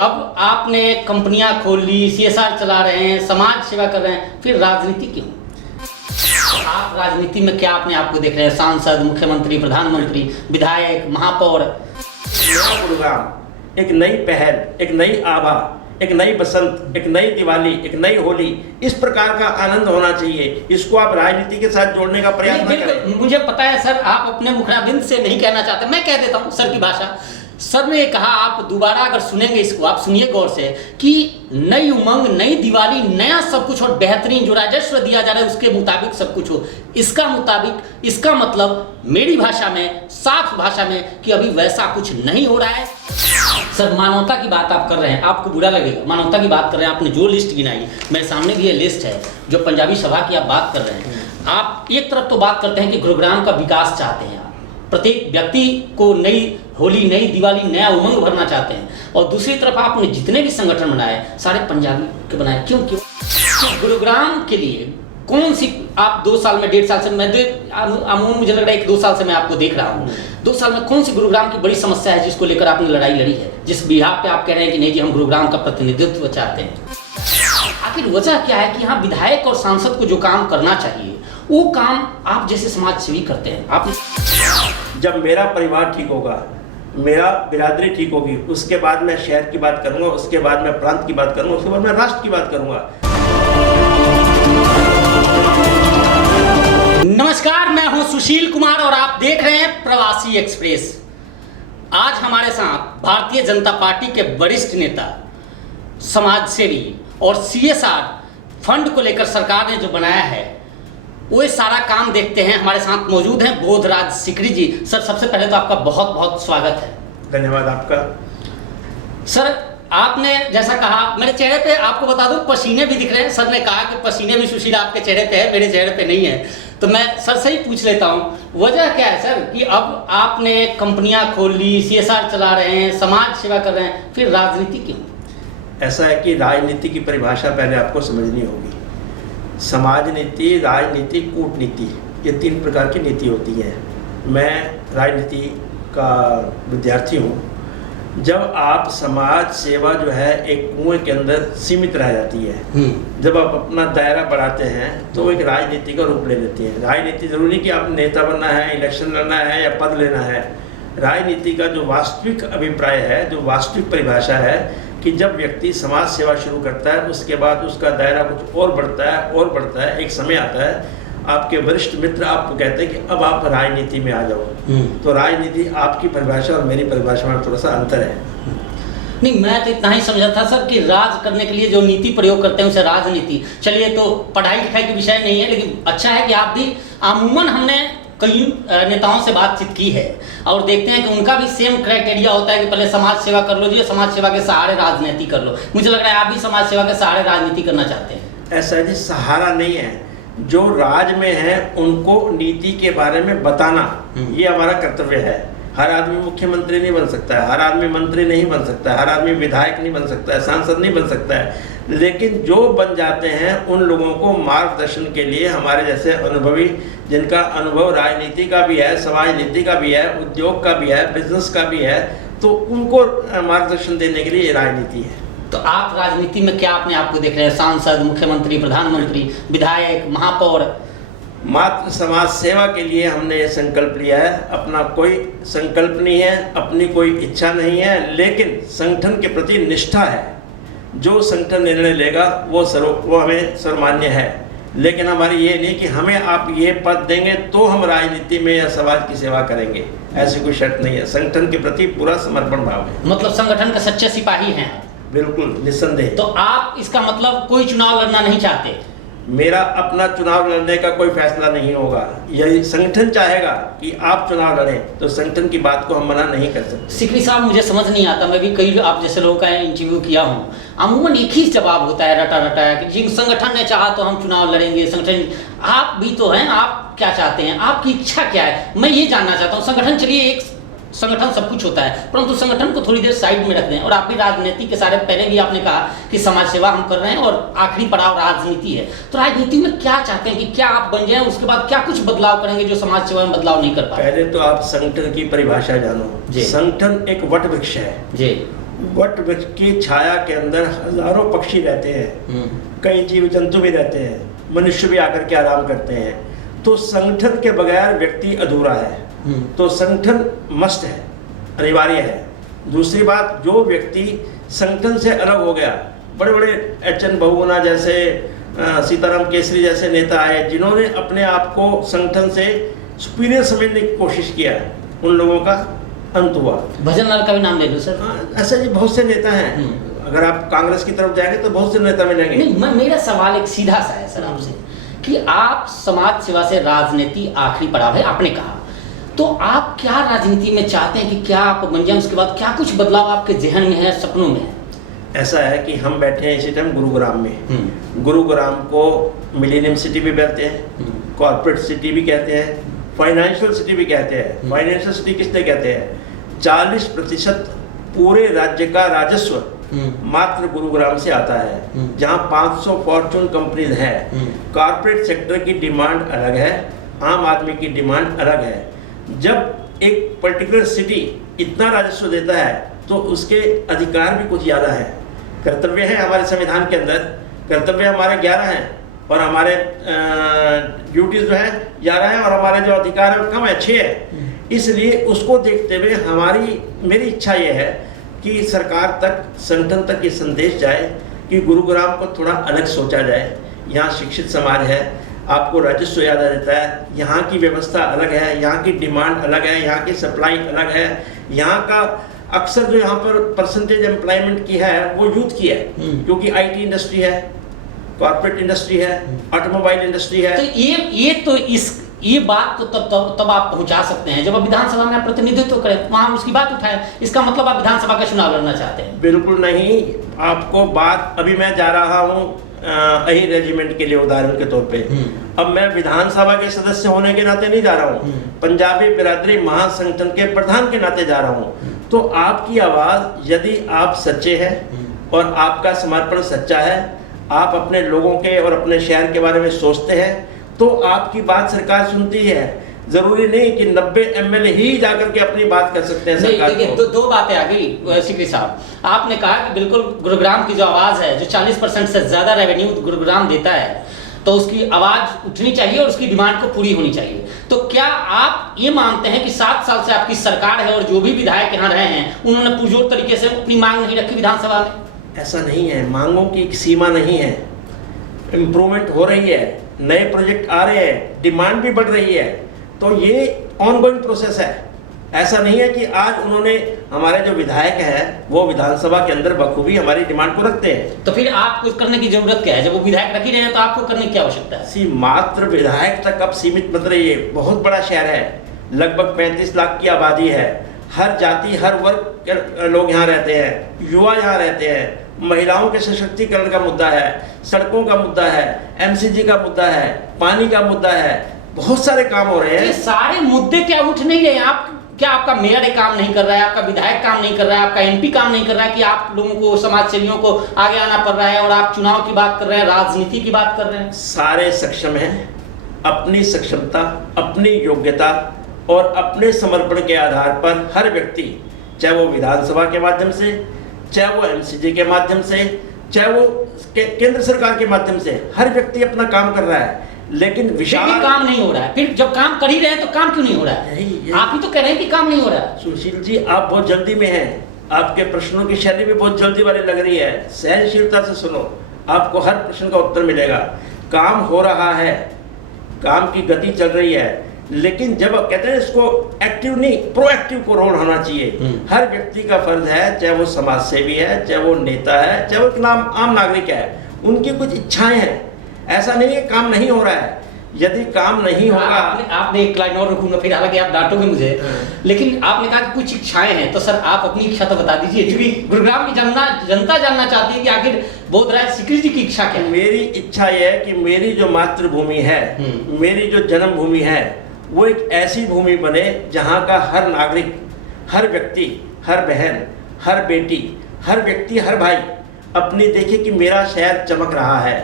अब आपने कंपनियां खोल ली, सीएसआर चला रहे हैं, समाज सेवा कर रहे हैं, फिर राजनीति क्यों? आप राजनीति में क्या अपने आप को देख रहे हैं? सांसद, मुख्यमंत्री, प्रधानमंत्री, विधायक, महापौर। नया प्रोग्राम, एक नई पहल, एक नई आभा, एक नई बसंत, एक नई दिवाली, एक नई होली, इस प्रकार का आनंद होना चाहिए। इसको आप राजनीति के साथ जोड़ने का प्रयास न करें। मुझे पता है सर, आप अपने मुखराबिंद से नहीं कहना चाहते, मैं कह देता हूँ सर की भाषा। सर ने कहा, आप दोबारा अगर सुनेंगे इसको, आप सुनिए गौर से, कि नई उमंग, नई दिवाली, नया सब कुछ और बेहतरीन जो राजस्व दिया जा रहा है उसके मुताबिक सब कुछ हो। इसका मुताबिक, इसका मतलब मेरी भाषा में, साफ भाषा में, कि अभी वैसा कुछ नहीं हो रहा है। सर, मानवता की बात आप कर रहे हैं, आपको बुरा लगेगा, मानवता की बात कर रहे हैं। आपने जो लिस्ट गिनाई, मेरे सामने भी ये लिस्ट है, जो पंजाबी सभा की आप बात कर रहे हैं। आप एक तरफ तो बात करते हैं कि गुरुग्राम का विकास चाहते हैं, प्रत्येक व्यक्ति को नई होली, नई दिवाली, नया उमंग भरना चाहते हैं, और दूसरी तरफ आपने जितने भी संगठन बनाए सारे पंजाबी के बनाए। क्यों क्यों? गुरुग्राम के लिए कौन सी, आप 2 साल में, 1.5 साल से, मैं मुझे लग रहा है 1-2 साल से मैं आपको देख रहा हूँ, 2 साल में कौन सी गुरुग्राम की बड़ी समस्या है जिसको लेकर आपने लड़ाई लड़ी है, जिस बिहार पे आप कह रहे हैं कि नहीं जी हम गुरुग्राम का प्रतिनिधित्व चाहते हैं? आखिर वजह क्या है कि यहाँ विधायक और सांसद को जो काम करना चाहिए वो काम आप जैसे समाज सेवी करते हैं? आप जब मेरा परिवार ठीक होगा, मेरा बिरादरी ठीक होगी, उसके बाद मैं शहर की बात करूंगा, उसके बाद मैं प्रांत की बात करूंगा, उसके बाद मैं राष्ट्र की बात करूंगा। नमस्कार, मैं हूं सुशील कुमार और आप देख रहे हैं प्रवासी एक्सप्रेस। आज हमारे साथ भारतीय जनता पार्टी के वरिष्ठ नेता, समाज सेवी और सीएसआर फंड को लेकर सरकार ने जो बनाया है वो सारा काम देखते हैं। हमारे साथ मौजूद हैं बोधराज सिकरी जी। सर, सबसे पहले तो आपका बहुत बहुत स्वागत है। धन्यवाद आपका। सर, आपने जैसा कहा, मेरे चेहरे पे आपको बता दूं पसीने भी दिख रहे हैं। सर ने कहा कि पसीने भी सुशील आपके चेहरे पे है, मेरे चेहरे पे नहीं है। तो मैं सर से ही पूछ लेता हूं, वजह क्या है सर कि अब आपने कंपनियां खोल ली, सीएसआर चला रहे हैं, समाज सेवा कर रहे हैं, फिर राजनीति क्यों? ऐसा है कि राजनीति की परिभाषा पहले आपको समझनी होगी। समाज नीति, राजनीति, कूटनीति, ये 3 प्रकार की नीति होती है। मैं राजनीति का विद्यार्थी हूँ। जब आप समाज सेवा जो है एक कुएं के अंदर सीमित रह जाती है, जब आप अपना दायरा बढ़ाते हैं तो वो एक राजनीति का रूप ले लेती है। राजनीति जरूरी कि आप नेता बनना है, इलेक्शन लड़ना है या पद लेना है। राजनीति का जो वास्तविक अभिप्राय है, जो वास्तविक परिभाषा है, कि जब व्यक्ति समाज सेवा शुरू करता है उसके बाद उसका दायरा कुछ और बढ़ता है और बढ़ता है। एक समय आता है आपके वरिष्ठ मित्र आपको कहते हैं कि अब आप राजनीति में आ जाओ। तो राजनीति आपकी परिभाषा और मेरी परिभाषा में थोड़ा सा अंतर है। नहीं, मैं तो इतना ही समझा था सर कि राज करने के लिए जो नीति प्रयोग करते हैं उसे राजनीति। चलिए, तो पढ़ाई लिखाई के विषय नहीं है, लेकिन अच्छा है कि आप भी, अमूमन हमने कई नेताओं से बातचीत की है और देखते हैं कि उनका भी सेम क्राइटेरिया होता है कि पहले समाज सेवा कर लो जी, समाज सेवा के सहारे राजनीति कर लो। मुझे लग रहा है आप भी समाज सेवा के सहारे राजनीति करना चाहते हैं। ऐसा जी सहारा नहीं है, जो राज में है उनको नीति के बारे में बताना ये हमारा कर्तव्य है। हर आदमी मुख्यमंत्री नहीं बन सकता है, हर आदमी मंत्री नहीं बन सकता है, हर आदमी विधायक नहीं बन सकता है, सांसद नहीं बन सकता है, लेकिन जो बन जाते हैं उन लोगों को मार्गदर्शन के लिए हमारे जैसे अनुभवी, जिनका अनुभव राजनीति का भी है, समाज नीति का भी है, उद्योग का भी है, बिजनेस का भी है, तो उनको मार्गदर्शन देने के लिए ये राजनीति है। तो आप राजनीति में क्या अपने आप को देख रहे हैं? सांसद, मुख्यमंत्री, प्रधानमंत्री, विधायक, महापौर? मात्र समाज सेवा के लिए हमने ये संकल्प लिया है। अपना कोई संकल्प नहीं है, अपनी कोई इच्छा नहीं है, लेकिन संगठन के प्रति निष्ठा है। जो संगठन निर्णय लेगा वो हमें सर्वमान्य है। लेकिन हमारी ये नहीं कि हमें आप ये पद देंगे तो हम राजनीति में या समाज की सेवा करेंगे, ऐसी कोई शर्त नहीं है। संगठन के प्रति पूरा समर्पण भाव है। मतलब संगठन के सच्चे सिपाही हैं? बिल्कुल, निस्संदेह। तो आप, इसका मतलब कोई चुनाव लड़ना नहीं चाहते? मेरा अपना चुनाव लड़ने का कोई फैसला नहीं होगा। यदि संगठन चाहेगा कि आप चुनाव लड़ें तो संगठन की बात को हम मना नहीं कर सकते। सिकरी साहब, मुझे समझ नहीं आता, मैं भी कई आप जैसे लोगों का इंटरव्यू किया हूँ, अमूमन एक ही जवाब होता है रटा रटा कि जिन संगठन ने चाहा तो हम चुनाव लड़ेंगे। संगठन, आप भी तो हैं, आप क्या चाहते हैं? आपकी इच्छा क्या है? मैं ये जानना चाहता हूँ। संगठन, चलिए एक संगठन सब कुछ होता है, परंतु संगठन को थोड़ी देर साइड में रख दें। और आप भी राजनीति के सारे, पहले भी आपने कहा कि समाज सेवा हम कर रहे हैं और आखिरी पड़ाव राजनीति है। तो राजनीति में क्या चाहते हैं कि क्या आप बन जाएं, उसके बाद क्या कुछ बदलाव करेंगे जो समाज सेवा में बदलाव नहीं कर पाए? पहले तो आप संगठन की परिभाषा जानो। संगठन एक वट वृक्ष है जी। वट वृक्ष की छाया के अंदर हजारों पक्षी रहते हैं, कई जीव जंतु भी रहते हैं, मनुष्य भी आकर के आराम करते हैं। तो संगठन के बगैर व्यक्ति अधूरा है। तो संगठन मस्ट है, अनिवार्य है। दूसरी बात, जो व्यक्ति संगठन से अलग हो गया, बड़े बड़े एच.एन. बहुगुणा जैसे, सीताराम केसरी जैसे नेता आए जिन्होंने अपने आप को संगठन से सुपीरियर समझने की कोशिश किया, उन लोगों का अंत हुआ। भजन लाल का भी नाम ले लो सर। ऐसे जी बहुत से नेता हैं। अगर आप कांग्रेस की तरफ जाएंगे तो बहुत से नेता मिलेंगे। नहीं, मेरा सवाल एक सीधा सा है सर आपसे कि आप समाज सेवा से राजनीति आखिरी पड़ाव है, आपने कहा, तो आप क्या राजनीति में चाहते हैं कि क्या आप बन जाएं, उसके बाद क्या कुछ बदलाव आपके जहन में है, सपनों में है? ऐसा है कि हम बैठे हैं इसी टाइम गुरुग्राम में। गुरुग्राम को मिलेनियम सिटी भी कहते हैं, कॉर्पोरेट सिटी भी कहते हैं, फाइनेंशियल सिटी भी कहते हैं। फाइनेंशियल सिटी किसने कहते हैं? 40% पूरे राज्य का राजस्व मात्र गुरुग्राम से आता है, जहां 500 फॉर्चून कंपनीज है। कॉर्पोरेट सेक्टर की डिमांड अलग है, आम आदमी की डिमांड अलग है। जब एक पर्टिकुलर सिटी इतना राजस्व देता है तो उसके अधिकार भी कुछ ज़्यादा है। कर्तव्य है हमारे संविधान के अंदर, कर्तव्य हमारे 11 हैं और हमारे ड्यूटीज जो है 11 हैं, और हमारे जो अधिकार है कम है, 6 है। इसलिए उसको देखते हुए मेरी इच्छा ये है कि सरकार तक, संगठन तक ये संदेश जाए कि गुरुग्राम को थोड़ा अलग सोचा जाए। यहाँ शिक्षित समाज है, आपको राजस्व ज़्यादा देता है, यहाँ की व्यवस्था अलग है, यहाँ की डिमांड अलग है, यहाँ की सप्लाई अलग है। यहाँ का अक्सर जो यहाँ पर परसेंटेज एम्प्लॉयमेंट की है वो यूथ की है, क्योंकि आईटी इंडस्ट्री है, कॉर्पोरेट इंडस्ट्री है, ऑटोमोबाइल इंडस्ट्री है। तो ये बात तो तब आप पहुंचा सकते हैं जब आप विधानसभा में प्रतिनिधित्व करें, वहां उसकी बात उठाएं। इसका मतलब आप विधानसभा का चुनाव लड़ना चाहते हैं? बिल्कुल नहीं। आपको बात, अभी मैं जा रहा हूँ अही रेजिमेंट के लिए, उदाहरण के तौर पे। अब मैं विधानसभा के सदस्य होने के नाते नहीं जा रहा हूँ, पंजाबी बिरादरी महासंगठन के प्रधान के नाते जा रहा हूँ। तो आपकी आवाज़, यदि आप सच्चे हैं और आपका समर्पण सच्चा है, आप अपने लोगों के और अपने शहर के बारे में सोचते हैं, तो आपकी बात सरकार सुनती है। जरूरी नहीं कि 90 एमएलए ही जाकर के अपनी बात कर सकते हैं सरकार को। दो बातें आ गई सिकरी साहब। आपने कहा कि बिल्कुल गुरुग्राम की जो आवाज़ है, जो 40% से ज़्यादा रेवेन्यू गुरुग्राम देता है, तो उसकी आवाज़ उठनी चाहिए और उसकी डिमांड को पूरी होनी चाहिए। तो क्या आप ये मानते हैं कि 7 साल से आपकी सरकार है और जो भी विधायक यहाँ रहे हैं उन्होंने पुरजोर तरीके से अपनी मांग नहीं रखी विधानसभा में? ऐसा नहीं है, मांगों की एक सीमा नहीं है। इम्प्रूवमेंट हो रही है, नए प्रोजेक्ट आ रहे हैं, डिमांड भी बढ़ रही है। तो ये ऑनगोइंग प्रोसेस है। ऐसा नहीं है कि आज उन्होंने, हमारे जो विधायक हैं वो विधानसभा के अंदर बखूबी हमारी डिमांड को रखते हैं। तो फिर आप कुछ करने की जरूरत क्या है? जब वो विधायक रख ही रहे हैं तो आपको करने की आवश्यकता है? मात्र विधायक तक अब सीमित मत रहिए। बहुत बड़ा शहर है, लगभग 35 लाख की आबादी है, हर जाति हर वर्ग के लोग यहाँ रहते हैं, युवा यहाँ रहते हैं, महिलाओं के सशक्तिकरण का मुद्दा है, सड़कों का मुद्दा है, एमसीजी का मुद्दा है, पानी का मुद्दा है, बहुत सारे काम हो रहे हैं। ये सारे मुद्दे क्या उठ नहीं रहे? आप क्या, आपका मेयर काम नहीं कर रहा है, आपका विधायक काम नहीं कर रहा है, आपका एमपी काम नहीं कर रहा है कि आप लोगों को, समाज सेवियों को आगे आना पड़ रहा है और आप चुनाव की बात कर रहे हैं, राजनीति की बात कर रहे हैं? सारे सक्षम हैं। अपनी सक्षमता, अपनी योग्यता और अपने समर्पण के आधार पर हर व्यक्ति, चाहे वो विधानसभा के माध्यम से, चाहे वो एमसीजी के माध्यम से, चाहे वो केंद्र सरकार के माध्यम से, हर व्यक्ति अपना काम कर रहा है। लेकिन विशाल काम नहीं हो रहा है। फिर जब काम कर ही रहे हैं तो काम क्यों नहीं हो रहा है? आप ही तो कह रहे हैं कि काम नहीं हो रहा है। सुशील जी, आप बहुत जल्दी में हैं, आपके प्रश्नों की शैली भी बहुत जल्दी वाली लग रही है। सहनशीलता से सुनो, आपको हर प्रश्न का उत्तर मिलेगा। काम हो रहा है, काम की गति चल रही है, लेकिन जब कहते हैं इसको एक्टिव नहीं, प्रोएक्टिव को रोल होना चाहिए। हर व्यक्ति का फर्ज है, चाहे वो समाज सेवी है, चाहे वो नेता है, चाहे वो आम नागरिक है, उनकी कुछ इच्छाएं हैं। ऐसा नहीं है काम नहीं हो रहा है। यदि काम नहीं होगा, आपने एक लाइन और रखूंगा, फिर हालांकि आप डांटोगे मुझे, लेकिन आपने कहा कि कुछ इच्छाएं हैं, तो सर आप अपनी इच्छा तो बता दीजिए, क्योंकि गुरुग्राम की जनता जानना चाहती है कि आखिर बोधराज सिकरी जी की इच्छा क्या है। मेरी इच्छा यह है कि मेरी जो मातृभूमि है, मेरी जो जन्मभूमि है, वो एक ऐसी भूमि बने जहाँ का हर नागरिक, हर व्यक्ति, हर बहन, हर बेटी, हर व्यक्ति, हर भाई अपनी देखे कि मेरा शहर चमक रहा है,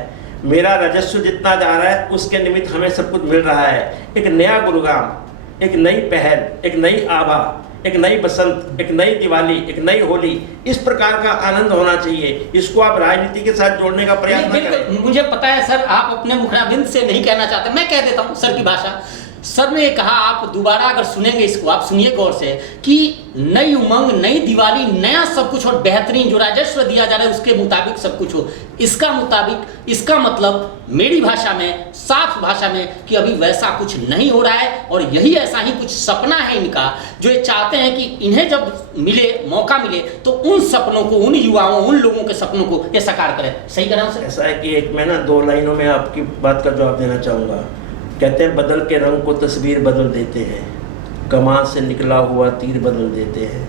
मेरा राजस्व जितना जा रहा है उसके निमित्त हमें सब कुछ मिल रहा है। एक नया गुरुग्राम, एक नई पहल, एक नई आभा, एक नई बसंत, एक नई दिवाली, एक नई होली, इस प्रकार का आनंद होना चाहिए। इसको आप राजनीति के साथ जोड़ने का प्रयास न करें। बिल्कुल, मुझे पता है सर, आप अपने मुखराबिंद से नहीं कहना चाहते, मैं कह देता हूँ सर की भाषा। सर ने कहा, आप दोबारा अगर सुनेंगे इसको, आप सुनिए गौर से, कि नई उमंग, नई दिवाली, नया सब कुछ और बेहतरीन जो राजस्व दिया जा रहा है उसके मुताबिक सब कुछ हो। इसका मुताबिक, इसका मतलब मेरी भाषा में, साफ भाषा में, कि अभी वैसा कुछ नहीं हो रहा है और यही ऐसा ही कुछ सपना है इनका, जो ये चाहते हैं कि इन्हें जब मिले, मौका मिले, तो उन सपनों को, उन युवाओं, उन लोगों के सपनों को ये साकार करें। सही कह रहा हूं सर? ऐसा है कि एक मैं ना 2 लाइनों में आपकी बात का जवाब देना चाहूँगा। कहते हैं बदल के रंग को तस्वीर बदल देते हैं, कमान से निकला हुआ तीर बदल देते हैं,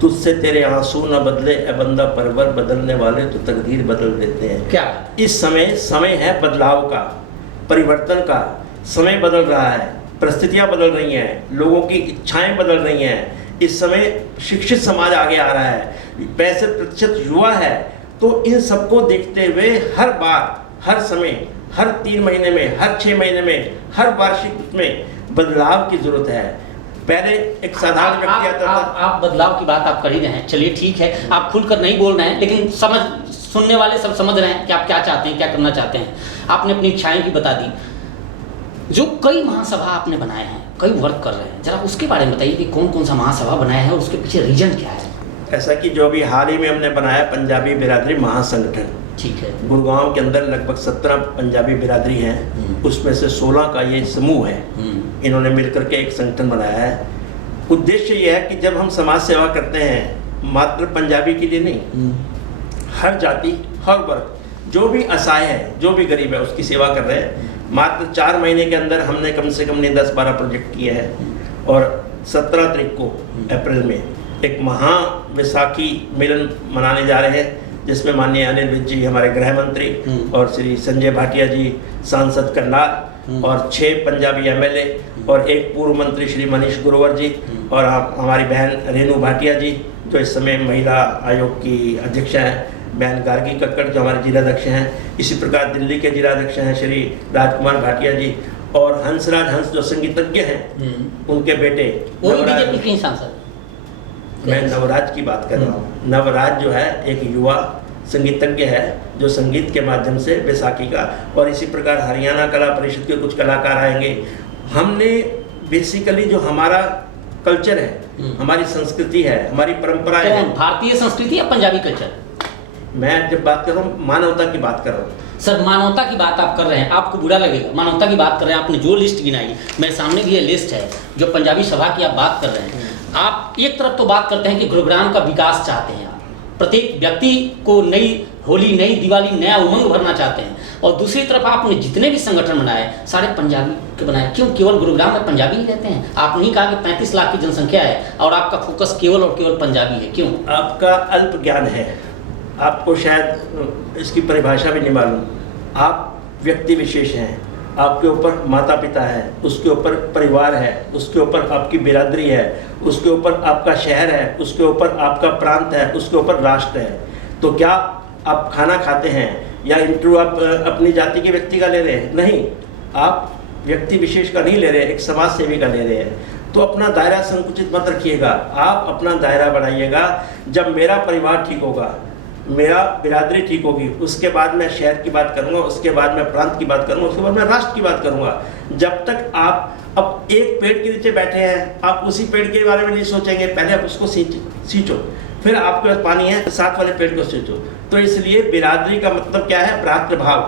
तुझसे तेरे आंसू न बदले ए बंदा परवर, बदलने वाले तो तकदीर बदल देते हैं। क्या इस समय है बदलाव का, परिवर्तन का। समय बदल रहा है, परिस्थितियां बदल रही हैं, लोगों की इच्छाएं बदल रही हैं। इस समय शिक्षित समाज आगे आ रहा है, 65% युवा है। तो इन सबको देखते हुए हर बार, हर समय, हर 3 महीने में, हर 6 महीने में, हर वार्षिक में बदलाव की जरूरत है। पहले एक साधारण व्यक्ति आता था। आप बदलाव की बात आप कर ही रहे हैं, चलिए ठीक है, आप खुलकर नहीं बोल रहे हैं, लेकिन सुनने वाले सब समझ रहे हैं कि आप क्या चाहते हैं, क्या करना चाहते हैं। आपने अपनी इच्छाएं भी बता दी। जो कई महासभा आपने बनाए हैं, कई वर्क कर रहे हैं, जरा उसके बारे में बताइए कि कौन कौन सा महासभा बनाया है और उसके पीछे रीजन क्या है? ऐसा कि जो अभी हाल ही में हमने बनाया पंजाबी बिरादरी महासंगठन, ठीक है, गुड़गांव के अंदर लगभग 17 पंजाबी बिरादरी हैं, उसमें से 16 का ये समूह है। इन्होंने मिलकर के एक संगठन बनाया है। उद्देश्य ये है कि जब हम समाज सेवा करते हैं, मात्र पंजाबी के लिए नहीं, हर जाति, हर वर्ग, जो भी असहाय है, जो भी गरीब है, उसकी सेवा कर रहे हैं। मात्र 4 महीने के अंदर हमने कम से कम 10-12 प्रोजेक्ट किए हैं और 17 तारीख को अप्रैल में एक महा वैसाखी मिलन मनाने जा रहे हैं, जिसमें माननीय अनिल विज जी हमारे गृह मंत्री और श्री संजय भाटिया जी सांसद करनाल और 6 पंजाबी एमएलए और एक पूर्व मंत्री श्री मनीष गुरोवर जी और हमारी बहन रेणु भाटिया जी, जो इस समय महिला आयोग की अध्यक्ष हैं, बहन गार्गी कक्कड़ जो हमारे जिलाध्यक्ष हैं। इसी प्रकार दिल्ली के जिलाध्यक्ष हैं श्री राजकुमार भाटिया जी और हंसराज हंस जो संगीतज्ञ हैं, उनके बेटे बीजेपी के सांसद। मैं नवराज की बात कर रहा हूँ। नवराज जो है एक युवा संगीतज्ञ है जो संगीत के माध्यम से बैसाखी का, और इसी प्रकार हरियाणा कला परिषद के कुछ कलाकार आएंगे। हमने बेसिकली जो हमारा कल्चर है, हमारी संस्कृति है, हमारी परंपरा है। भारतीय संस्कृति या पंजाबी कल्चर? मैं जब बात कर रहा हूँ मानवता की बात कर रहा हूँ। सर, मानवता की बात आप कर रहे हैं, आपको बुरा लगेगा, मानवता की बात कर रहे हैं। आपने जो लिस्ट गिनाई, मेरे सामने भी ये लिस्ट है, जो पंजाबी सभा की आप बात कर रहे हैं। आप एक तरफ तो बात करते हैं कि गुरुग्राम का विकास चाहते हैं, आप प्रत्येक व्यक्ति को नई होली, नई दिवाली, नया उमंग भरना चाहते हैं, और दूसरी तरफ आपने जितने भी संगठन बनाए सारे पंजाबी के बनाए। क्यों केवल गुरुग्राम में पंजाबी ही रहते हैं? आप नहीं कहा कि 35 लाख की जनसंख्या है और आपका फोकस केवल और केवल पंजाबी है, क्यों? आपका अल्प ज्ञान है, आपको शायद इसकी परिभाषा भी नहीं मालूम। आप व्यक्ति विशेष हैं, आपके ऊपर माता पिता है, उसके ऊपर परिवार है, उसके ऊपर आपकी बिरादरी है, उसके ऊपर आपका शहर है, उसके ऊपर आपका प्रांत है, उसके ऊपर राष्ट्र है। तो क्या आप खाना खाते हैं या इंटरव्यू आप अपनी जाति के व्यक्ति का ले रहे हैं? नहीं, आप व्यक्ति विशेष का नहीं ले रहे, एक समाज सेवी का ले रहे हैं। तो अपना दायरा संकुचित मत रखिएगा, आप अपना दायरा बढ़ाइएगा। जब मेरा परिवार ठीक होगा, मेरा बिरादरी ठीक होगी, उसके बाद मैं शहर की बात करूंगा, उसके बाद मैं प्रांत की बात करूंगा, उसके बाद मैं राष्ट्र की बात करूंगा। जब तक आप अब एक पेड़ के नीचे बैठे हैं, आप उसी पेड़ के बारे में नहीं सोचेंगे, पहले आप उसको सींचो, फिर आपके पास पानी है, साथ वाले पेड़ को सींचो। तो इसलिए बिरादरी का मतलब क्या है? भ्रातृभाव।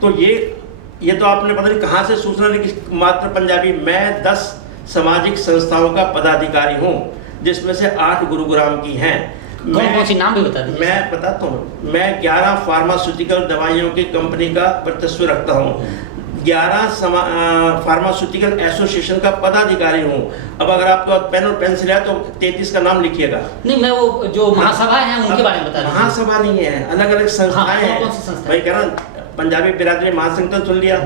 तो ये तो आपने पता नहीं कहाँ से सूचना ली कि मात्र पंजाबी। मैं 10 सामाजिक संस्थाओं का पदाधिकारी हूँ, जिसमें से 8 गुरुग्राम की हैं। कौन सी नाम भी बता दीजिए। मैं बताता हूँ। मैं 11 फार्मास्यूटिकल दवाइयों की कंपनी का वर्चस्व रखता हूँ, 11 फार्मास्यूटिकल एसोसिएशन का पदाधिकारी हूँ। अब अगर आपके पास पेन और पेंसिल है तो 33 का नाम लिखिएगा। नहीं, मैं वो जो महासभा है उनके बारे में बता रहा हूँ। महासभा नहीं है, अलग अलग संस्थाएं हैं। कौन सी संस्था? भाई कह रहा पंजाबी बिरादरी महासंगठन सुन लिया,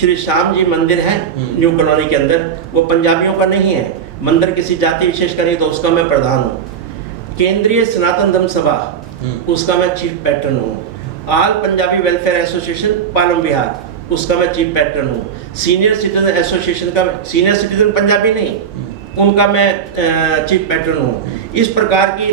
श्री श्याम जी मंदिर है न्यू कॉलोनी के अंदर, वो पंजाबियों का नहीं है, मंदिर किसी जाति विशेष का नहीं, तो उसका मैं प्रधान हूँ। केंद्रीय सनातन धर्म सभा, उसका मैं चीफ पैटर्न हूँ। All Punjabi welfare association Palam Vihar, उसका मैं चीफ पैटर्न हूँ। सीनियर सिटीजन एसोसिएशन का, सीनियर सिटीजन पंजाबी नहीं, उनका मैं चीफ पैट्रन हूँ। इस प्रकार की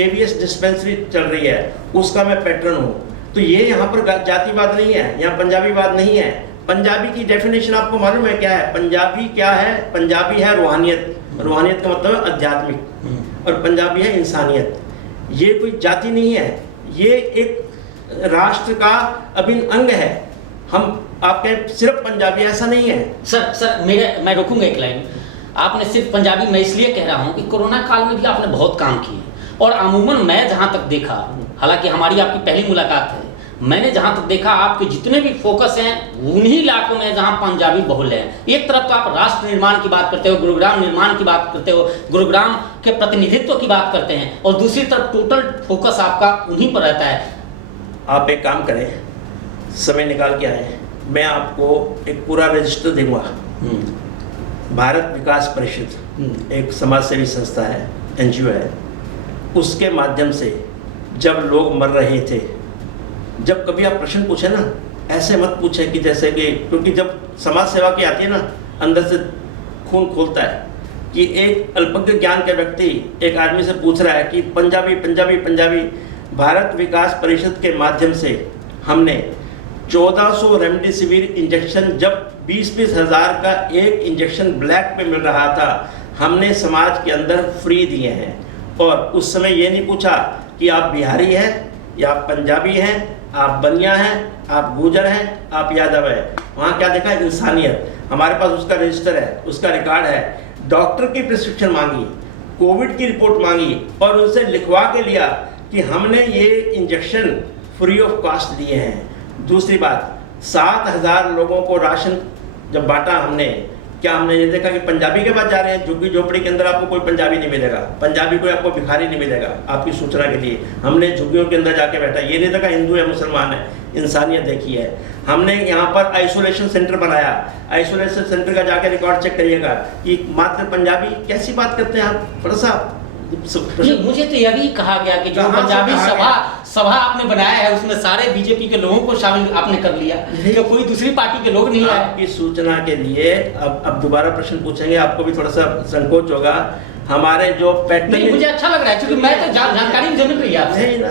AVS डिस्पेंसरी चल रही है, उसका मैं पैट्रन हूँ। तो ये यहाँ पर जातिवाद नहीं है, यहाँ पंजाबीवाद नहीं है। पंजाबी की डेफिनेशन आपको मालूम है क्या है? पंजाबी क्या है? पंजाबी है रूहानियत। रूहानियत का मतलब है आध्यात्मिक, और पंजाबी है इंसानियत। ये कोई जाति नहीं है, ये एक राष्ट्र का अभिन्न अंग है। हम आपके सिर्फ पंजाबी ऐसा नहीं है। सर मैं रोकूंगा एक लाइन। आपने सिर्फ पंजाबी, मैं इसलिए कह रहा हूँ कि कोरोना काल में भी आपने बहुत काम किए, और अमूमन मैं जहाँ तक देखा, हालांकि हमारी आपकी पहली मुलाकात है, मैंने जहाँ तक देखा आपके जितने भी फोकस हैं उन्हीं इलाकों में जहाँ पंजाबी बहुल हैं। एक तरफ तो आप राष्ट्र निर्माण की बात करते हो, गुरुग्राम निर्माण की बात करते हो, गुरुग्राम के प्रतिनिधित्व की बात करते हैं, और दूसरी तरफ टोटल फोकस आपका उन्हीं पर रहता है। आप एक काम करें, समय निकाल के आए, मैं आपको एक पूरा रजिस्टर दूंगा। भारत विकास परिषद एक समाज सेवी संस्था है, NGO है। उसके माध्यम से जब लोग मर रहे थे, जब कभी आप प्रश्न पूछे ना, ऐसे मत पूछे कि जैसे कि, क्योंकि जब समाज सेवा की आती है ना, अंदर से खून खोलता है कि एक अल्पज्ञ ज्ञान के व्यक्ति एक आदमी से पूछ रहा है कि पंजाबी पंजाबी पंजाबी। भारत विकास परिषद के माध्यम से हमने 1400 रेमडेसिविर इंजेक्शन, जब 20-20 हज़ार का एक इंजेक्शन ब्लैक पे मिल रहा था, हमने समाज के अंदर फ्री दिए हैं। और उस समय ये नहीं पूछा कि आप बिहारी हैं या आप पंजाबी हैं, आप बनिया हैं, आप गुजर हैं, आप यादव हैं। वहाँ क्या देखा? इंसानियत। हमारे पास उसका रजिस्टर है, उसका रिकॉर्ड है। डॉक्टर की प्रिस्क्रिप्शन मांगी, कोविड की रिपोर्ट मांगी, और उनसे लिखवा के लिया कि हमने ये इंजेक्शन फ्री ऑफ कॉस्ट दिए हैं। दूसरी बात, 7,000 लोगों को राशन जब बांटा हमने, क्या हमने ये देखा कि पंजाबी के पास जा रहे हैं? झुग्गी झोपड़ी के अंदर आपको कोई पंजाबी नहीं मिलेगा, पंजाबी कोई आपको भिखारी नहीं मिलेगा। आपकी सूचना के लिए हमने झुग्गियों के अंदर जाके बैठा, ये नहीं देखा हिंदू है मुसलमान है, इंसानियत देखी है। हमने यहाँ पर आइसोलेशन सेंटर बनाया, आइसोलेशन सेंटर का जाके रिकॉर्ड चेक करिएगा कि मात्र पंजाबी, कैसी बात करते हैं आप? थोड़ा सा मुझे तो यह भी कहा गया कि जो पंजाबी सभा आपने बनाया है उसमें सारे बीजेपी के लोगों को शामिल आपने कर लिया, कि कोई दूसरी पार्टी के लोग नहीं आए। आपकी सूचना के लिए अब दोबारा प्रश्न पूछेंगे, आपको भी थोड़ा सा संकोच होगा। हमारे जो पैटर्न, मुझे अच्छा लग रहा है क्योंकि मैं तो जानकारी जरूर रही है।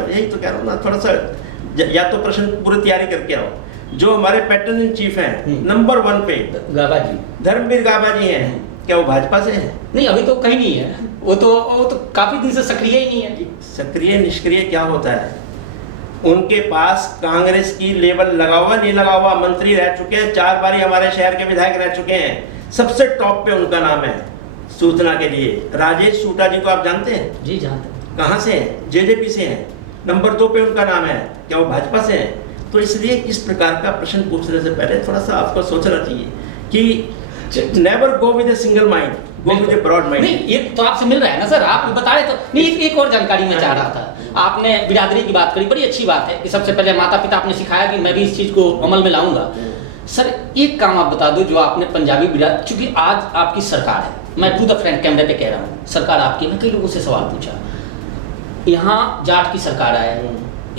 यही तो कह रहा हूँ ना, थोड़ा सा या तो प्रश्न पूरी तैयारी करके आओ। जो हमारे पैटर्न इन चीफ हैं, नंबर 1 पे गाबा जी, धर्मवीर गाबा जी हैं। क्या वो भाजपा से हैं? नहीं, अभी तो कहीं नहीं है। वो तो काफी दिन से सक्रिय ही नहीं है। सक्रिय निष्क्रिय क्या होता है? उनके पास कांग्रेस की लेबल लगा हुआ नहीं लगा हुआ, मंत्री रह चुके हैं, 4 बारी हमारे शहर के विधायक रह चुके हैं। सबसे टॉप पे उनका नाम है। सूचना के लिए, राजेश सूटा जी को आप जानते हैं? जी जानते हैं। कहाँ से हैं? JJP से हैं। नंबर 2 पे उनका नाम है। क्या वो भाजपा से हैं? तो इसलिए इस प्रकार का प्रश्न पूछने से पहले थोड़ा सा आपको सोचना चाहिए कि never go with a single mind, go with a broad mind. नहीं, ये तो आपसे मिल रहा है ना सर, आप बता रहे तो नहीं। एक और जानकारी मैं चाह रहा था। आपने बिरादरी की बात करी, बड़ी अच्छी बात है कि सबसे पहले माता पिता आपने सिखाया कि मैं भी इस चीज को अमल में लाऊंगा। सर एक काम आप बता दो, जो आपने पंजाबी बिरादरी, चूंकि आज आपकी सरकार है, मैं टू द फ्रंट कैमरे पे कह रहा हूँ, सरकार आपकी। मैं कई लोगों से सवाल पूछा, यहाँ जाट की सरकार आए,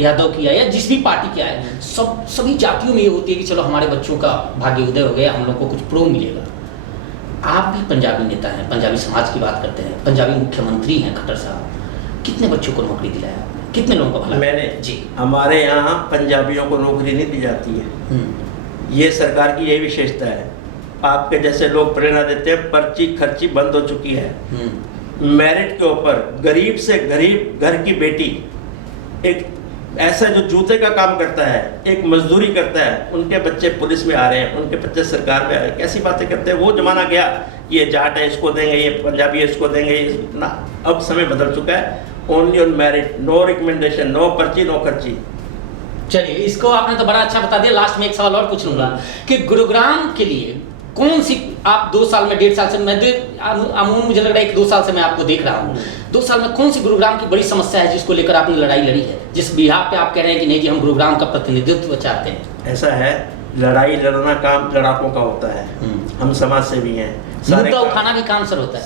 यादव की आए, या जिस भी पार्टी की आए, सभी जातियों में ये होती है कि चलो हमारे बच्चों का भाग्य उदय हो गया, हम लोग को कुछ प्रो मिलेगा। आप भी पंजाबी नेता हैं, पंजाबी समाज की बात करते हैं, पंजाबी मुख्यमंत्री हैं खट्टर साहब, कितने बच्चों को नौकरी दिलाया आपने? कितने लोगों को भला? मैंने जी, हमारे यहाँ पंजाबियों को नौकरी नहीं दी जाती है। ये सरकार की यही विशेषता है। आपके जैसे लोग प्रेरणा देते हैं, पर्ची खर्ची बंद हो चुकी है। मेरिट के ऊपर गरीब से गरीब घर की बेटी, एक ऐसा जो जूते का काम करता है, एक मजदूरी करता है, उनके बच्चे पुलिस में आ रहे हैं, उनके बच्चे सरकार में आ रहे हैं। कैसी बातें करते हैं? वो जमाना गया, ये जाट है इसको देंगे, ये पंजाबी है इसको देंगे ना। अब समय बदल चुका है। Only on merit, no recommendation, no पर्ची, नो खर्ची। चलिए, इसको आपने तो बड़ा अच्छा बता दिया। लास्ट में एक सवाल और पूछ लूंगा कि गुरुग्राम के लिए कौन सी, आप 2 साल में, 1.5 साल से, मैं मुझे लग रहा है 1-2 साल से मैं आपको देख रहा हूँ, 2 साल में कौन सी गुरुग्राम की बड़ी समस्या है जिसको लेकर आपने लड़ाई लड़ी है, जिस बिहार पे आप कह रहे हैं कि नहीं जी हम गुरुग्राम का प्रतिनिधित्व चाहते हैं? ऐसा है, लड़ाई लड़ना काम लड़ाकों का होता है। हम समाज सेवी हैं। मुद्दा उठाना भी काम सर होता है।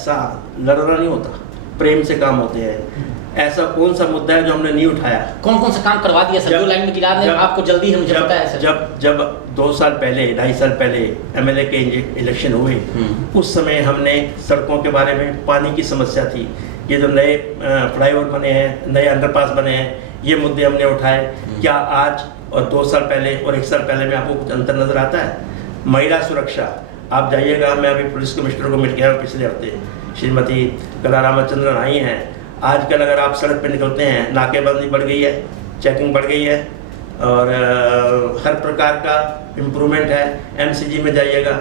लड़ना नहीं होता, प्रेम से काम होते हैं। ऐसा कौन सा मुद्दा है जो हमने नहीं उठाया? कौन कौन सा काम करवा दिया सर? जब- दो लाइन में गिरा दें, जब- आपको जल्दी है, मुझे पता है सर। जब 2 साल पहले, 2.5 साल पहले एमएलए के इलेक्शन हुए, उस समय हमने सड़कों के बारे में, पानी की समस्या थी, ये जो नए फ्लाईओवर बने हैं, नए अंडरपास बने हैं, ये मुद्दे हमने उठाए। क्या आज और 2 साल पहले और 1 साल पहले में आपको कुछ अंतर नजर आता है? महिला सुरक्षा, आप जाइएगा, मैं अभी पुलिस कमिश्नर को मिल के आया हूँ पिछले हफ्ते, श्रीमती कला रामचंद्रन आई हैं। आजकल अगर आप सड़क पर निकलते हैं, नाकेबंदी बढ़ गई है, चेकिंग बढ़ गई है और हर प्रकार का इम्प्रूवमेंट है। एमसीजी में जाइएगा,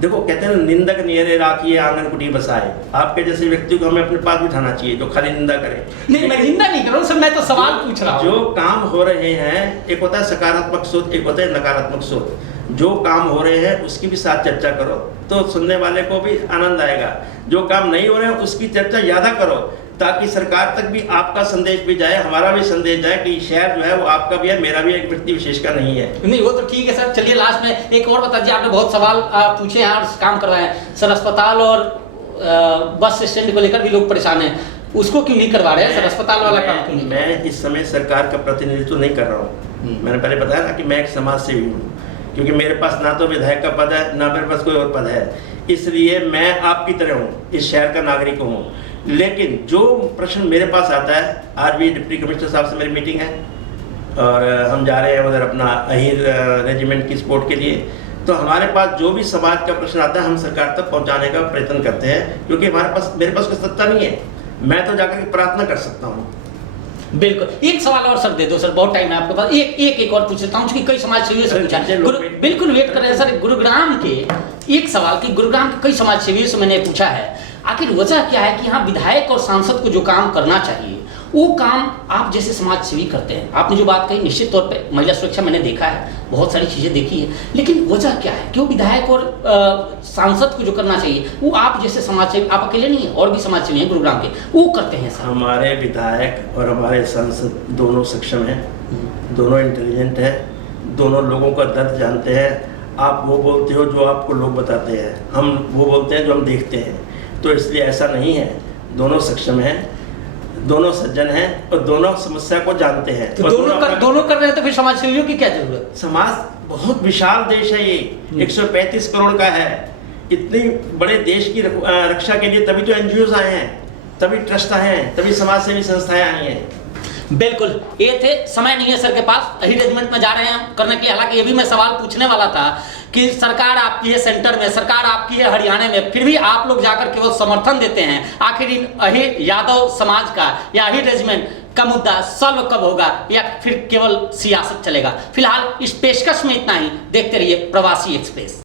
देखो कहते हैं निंदक नियरे राखिए आंगन कुटी बसाए। आपके जैसे व्यक्ति को हमें अपने पास बिठाना चाहिए जो खाली निंदा करे। नहीं, मैं निंदा नहीं कर रहा हूँ सर, मैं तो सवाल पूछ रहा हूँ। जो काम हो रहे हैं, एक होता है सकारात्मक सोच, एक होता है नकारात्मक सोच। जो काम हो रहे हैं उसकी भी साथ चर्चा करो तो सुनने वाले को भी आनंद आएगा। जो काम नहीं हो रहे हैं उसकी चर्चा ज़्यादा करो ताकि सरकार तक भी आपका संदेश भी जाए, हमारा भी संदेश जाए कि शहर जो है वो आपका भी है, मेरा भी एक व्यक्ति विशेष का नहीं है। नहीं, वो तो ठीक है सर। चलिए लास्ट में एक और बता दीजिए, आपने बहुत सवाल पूछे हैं और काम करवाए हैं सर। अस्पताल और बस स्टैंड को लेकर भी लोग परेशान हैं, उसको क्यों नहीं करवा रहे हैं सर? अस्पताल वाला काम क्यों नहीं? मैं इस समय सरकार का प्रतिनिधित्व नहीं कर रहा हूँ। मैंने पहले बताया ना कि मैं एक समाज सेवी हूँ, क्योंकि मेरे पास ना तो विधायक का पद है, ना मेरे पास कोई और पद है, इसलिए मैं आपकी तरह हूँ, इस शहर का नागरिक हूँ। लेकिन जो प्रश्न मेरे पास आता है, आज भी डिप्टी कमिश्नर साहब से मेरी मीटिंग है और हम जा रहे हैं उधर अपना अहीर रेजिमेंट की सपोर्ट के लिए, तो हमारे पास जो भी समाज का प्रश्न आता है हम सरकार तक पहुंचाने का प्रयत्न करते हैं, क्योंकि मेरे पास कोई सत्ता नहीं है, मैं तो जाकर के प्रार्थना कर सकता हूँ। बिल्कुल। एक सवाल और सर दे दो सर, बहुत टाइम है आपके पास। एक और पूछ लेता हूँ, क्योंकि कई समाज सेवियों से पूछा है। बिल्कुल वेट कर रहे हैं सर। गुरुग्राम के एक सवाल कि गुरुग्राम के कई समाज सेवियों से मैंने पूछा है, आखिर वजह क्या है कि यहाँ विधायक और सांसद को जो काम करना चाहिए वो काम आप जैसे समाज सेवी करते हैं। आपने जो बात कही, निश्चित तौर पे महिला सुरक्षा मैंने देखा है, बहुत सारी चीज़ें देखी है, लेकिन वजह क्या है? क्यों विधायक और सांसद को जो करना चाहिए वो आप जैसे समाज सेवी, आप अकेले नहीं है, और भी समाज सेवी हैं गुरुग्राम के, वो करते हैं सर? हमारे विधायक और हमारे सांसद दोनों सक्षम हैं, दोनों इंटेलिजेंट हैं, दोनों लोगों का दर्द जानते हैं। आप वो बोलते हो जो आपको लोग बताते हैं, हम वो बोलते हैं जो हम देखते हैं, तो इसलिए ऐसा नहीं है। दोनों सक्षम हैं, दोनों सज्जन हैं और दोनों समस्या को जानते हैं। तो दोनों कर रहे हैं, तो फिर समाज सेवियों की क्या जरूरत? समाज बहुत विशाल देश है, ये 135 करोड़ का है। इतनी बड़े देश की रक्षा के लिए तभी तो एनजीओ आए हैं, तभी ट्रस्ट आए हैं, तभी समाज सेवी संस्थाएं आई हैं। बिल्कुल, ये थे। समय नहीं है सर के पास, अही रेजिमेंट में जा रहे हैं हम करने के लिए। हालांकि ये भी मैं सवाल पूछने वाला था कि सरकार आपकी है सेंटर में, सरकार आपकी है हरियाणा में, फिर भी आप लोग जाकर केवल समर्थन देते हैं। आखिर इन अही यादव समाज का या अही रेजिमेंट का मुद्दा सॉल्व कब होगा, या फिर केवल सियासत चलेगा? फिलहाल इस पेशकश में इतना ही। देखते रहिए प्रवासी एक्सप्रेस।